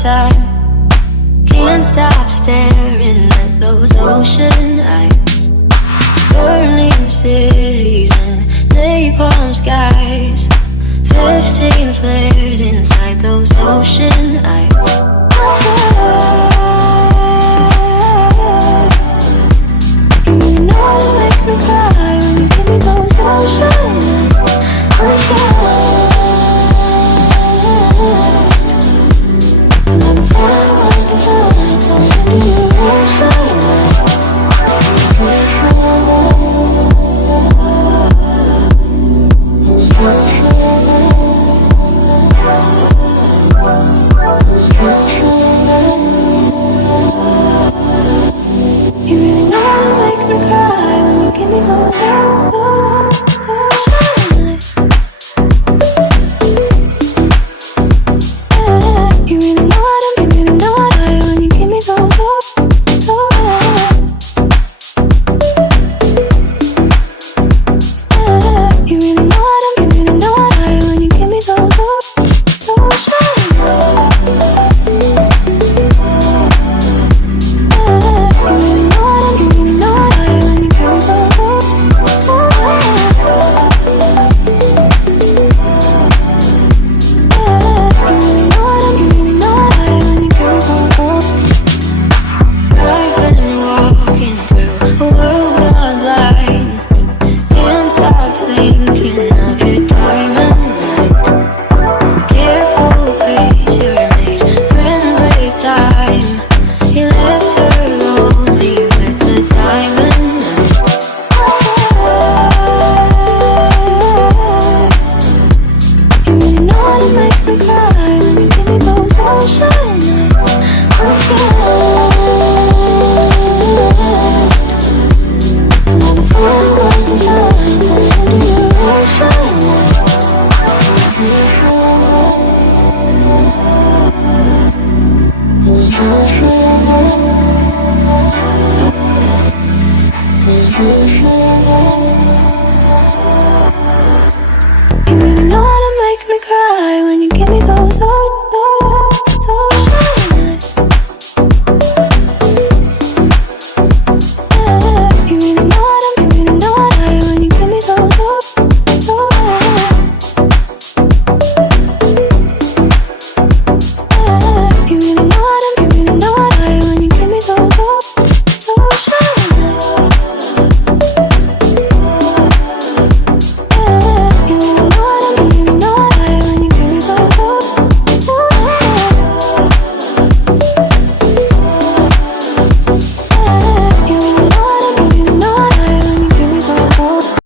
time. Can't stop staring at those ocean eyes. Burning cities and napalm skies. 15 flares inside those ocean eyes. You really know how to make me cry when you give me those ocean eyes. Never felt like this in your ocean You really know how to make me cry when you give me those You really know how to, you really know how to when you give me those You really know how to, you really know how to when you give me those Suscríbete.